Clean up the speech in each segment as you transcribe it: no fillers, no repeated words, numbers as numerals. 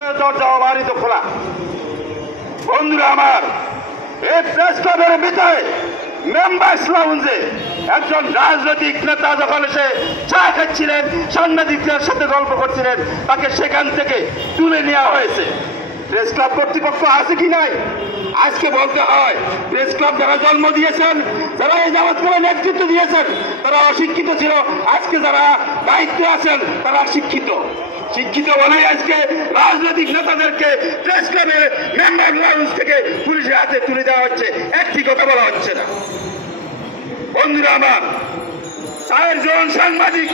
দরজা অবারিত খোলা। বন্ধুরা আমার, এই প্রেস ক্লাবের ভিতরে মেম্বার্স লাউঞ্জে একজন রাজনৈতিক নেতা যখন এসে চা খাচ্ছিলেন, সাংবাদিকদের সাথে গল্প করছিলেন, তাকে সেখান থেকে তুলে নেওয়া হয়েছে। প্রেস ক্লাব কর্তৃপক্ষ আছে কি নাই আজকে বলতে হয়। প্রেস ক্লাব যারা জন্ম দিয়েছেন, যারা এই যাবৎ করে নেতৃত্ব দিয়েছেন, তারা অশিক্ষিত ছিল। আজকে যারা দায়িত্বে আছেন তারা শিক্ষিত। শিক্ষিত বলেই আজকে রাজনৈতিক নেতাদেরকে প্রেস ক্লাবের মেম্বার লাউঞ্জ থেকে পুলিশের হাতে তুলে দেওয়া হচ্ছে, একটি কথা বলা হচ্ছে না। বন্ধুরা আমার, 4 জন সাংবাদিক,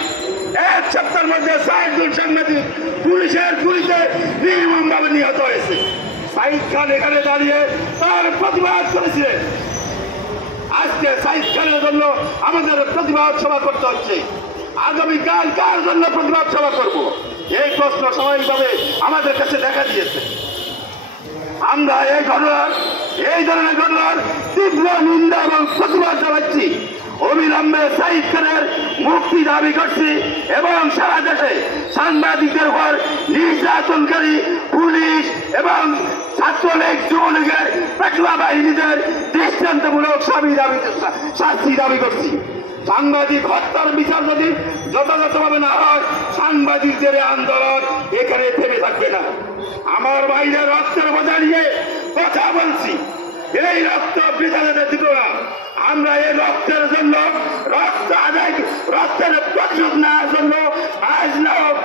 এক সপ্তাহের মধ্যে 4 জন সাংবাদিক পুলিশের গুলিতে নির্মমভাবে নিহত হয়েছে। সাইদ খান এখানে দাঁড়িয়ে তার প্রতিবাদ করেছিলেন। আজকে সাইদ খানের জন্য আমাদের প্রতিবাদ সভা করতে হচ্ছে। আগামীকাল কার জন্য প্রতিবাদ সভা করব, এই প্রশ্ন স্বাভাবিকভাবে আমাদের কাছে দেখা দিয়েছে। আমরা এই ধরনের ঘটনার তীব্র নিন্দা এবং প্রতিবাদ জানাচ্ছি। অবিলম্বে সাইদ খানের মুক্তি দাবি করছি এবং সারা দেশে সাংবাদিকদের উপর নির্যাতনকারী পুলিশ এবং ছাত্রলীগ যুবলীগের পেটুয়া বাহিনীদের দৃষ্টান্তমূলক শাস্তি দাবি করছি। সাংবাদিক হত্যার বিচার যদি যথাযথভাবে না হয়, সাংবাদিকদের আন্দোলন এখানে থেমে থাকবে না। আমার ভাইদের রক্তের বোঝা নিয়ে কথা বলছি, এই রক্ত বৃথা যেতে দিব না। আমরা এই রক্তের জন্য রক্তের প্রতিশোধ নেওয়ার জন্য আজ না হোক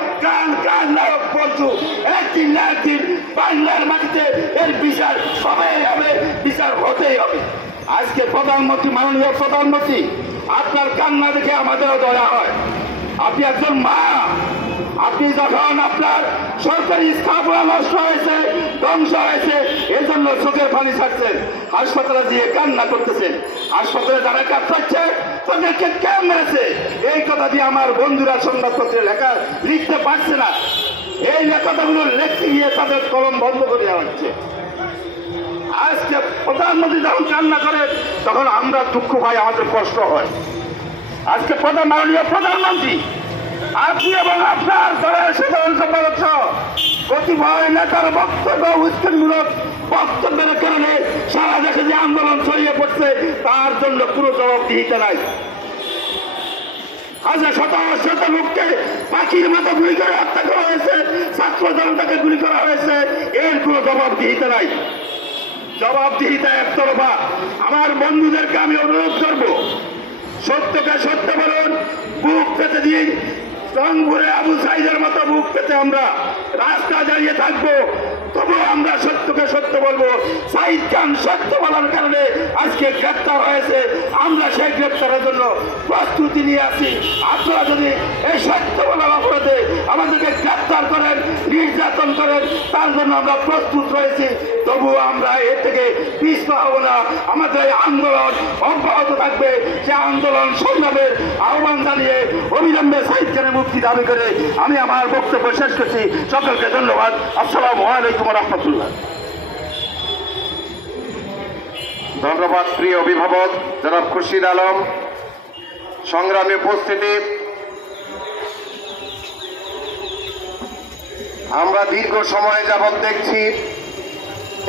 কাল না হোক পরশু একদিন না একদিন বাংলার মাটিতে এর বিচার হবেই হবে, বিচার হতেই হবে। আজকে প্রধানমন্ত্রী, মাননীয় প্রধানমন্ত্রী, আপনার কান্না দেখে আমাদেরও দয়া হয়। আপনি একজন মা, আপনি যখন আপনার সরকারি স্থাপনা নষ্ট হয়েছে, ধ্বংস হয়েছে, এই জন্য চোখের পানি ছাড়ছেন, হাসপাতালে দিয়ে কান্না করতেছেন। হাসপাতালে যারা কাজ করছে তাদেরকে কে মেরেছে, এই কথা দিয়ে আমার বন্ধুরা সংবাদপত্রে লিখতে পারছে না। এই কথাগুলো লিখতে গিয়ে তাদের কলম বন্ধ করে দেওয়া হচ্ছে। আজকে প্রধানমন্ত্রী যখন কান্না করে তখন আমরা দুঃখ পাই, আমাদের কষ্ট হয়। আজকে মাননীয় প্রধানমন্ত্রী, আপনি এবং আপনার দলের সাধারণ সম্পাদক সহ কতিপয় নেতার বক্তব্য উস্কানিমূলক বক্তব্যের কারণে সারা দেশে যে আন্দোলন ছড়িয়ে পড়ছে, তার জন্য কোনো জবাবদিহিতা নাই। হাজার শত লোককে পাখির মতো গুলি করে হত্যা করা হয়েছে, ছাত্র জনতাকে গুলি করা হয়েছে, এর কোনো জবাবদিহিতা নাই। জবাবদিহিতা একতরফা। আমার বন্ধুদেরকে আমি অনুরোধ করব, সত্যকে সত্য বলুন, বুক পেতে দিন। রংপুরে আবু সাইদের মতো বুক পেতে আমরা রাস্তা দাঁড়িয়ে থাকবো, তবুও আমরা সত্যকে সত্য বলবো। সাইদ খান সত্য বলার কারণে আজকে গ্রেপ্তার হয়েছে, আমরা সেই গ্রেপ্তারের জন্য প্রস্তুতি নিয়ে আছি। আপনারা যদি এই সত্য বলার অপরাধে আমাদেরকে গ্রেপ্তার করেন, নির্যাতন করেন, তার জন্য আমরা প্রস্তুত রয়েছি। তবুও আমরা এর থেকে পিছপা হব না। আমাদের এই আন্দোলন অব্যাহত থাকবে। সে আন্দোলন সংগ্রামের আহ্বান জানিয়ে অবিলম্বে সাইদ খানের মুক্তি দাবি করে আমি আমার বক্তব্য শেষ করছি। সকলকে ধন্যবাদ। আসসালামু আলাইকুম ওয়া রাহমাতুল্লাহ। ধন্যবাদ প্রিয় অভিভাবক জনাব খুরশিদ আলম। সংগ্রামী উপস্থিতি, আমরা দীর্ঘ সময় যাবৎ দেখছি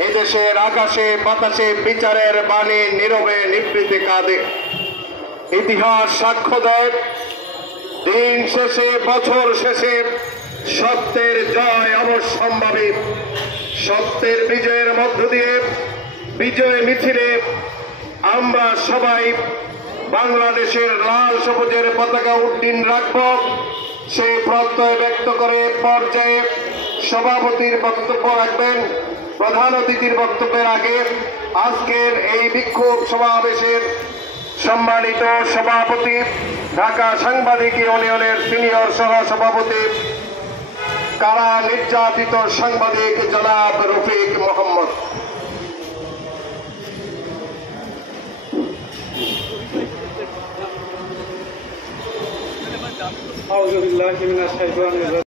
এই দেশের আকাশে বাতাসে বিচারের বাণী নীরবে নিবৃতে কাঁদে। ইতিহাস সাক্ষ্য দেয়, দিন শেষে বছর শেষে সত্যের জয় অবশ্যম্ভাবী। সত্যের বিজয়ের মধ্য দিয়ে বিজয় মিছিলে আমরা সবাই বাংলাদেশের লাল সবুজের পতাকা উড্ডীন রাখব, সেই প্রত্যয় ব্যক্ত করে পর্যায়ে সভাপতির বক্তব্য রাখবেন। প্রধান অতিথির বক্তব্যের আগে আজকের এই বিক্ষোভ সমাবেশের সম্মানিত সভাপতি, ঢাকা সাংবাদিক ইউনিয়নের সিনিয়র সহ সভাপতি, কারা নির্যাতিত সাংবাদিক জনাব রফিক মোহাম্মদ। আউযু বিল্লাহি মিনাশ শাইতানির রাজিম।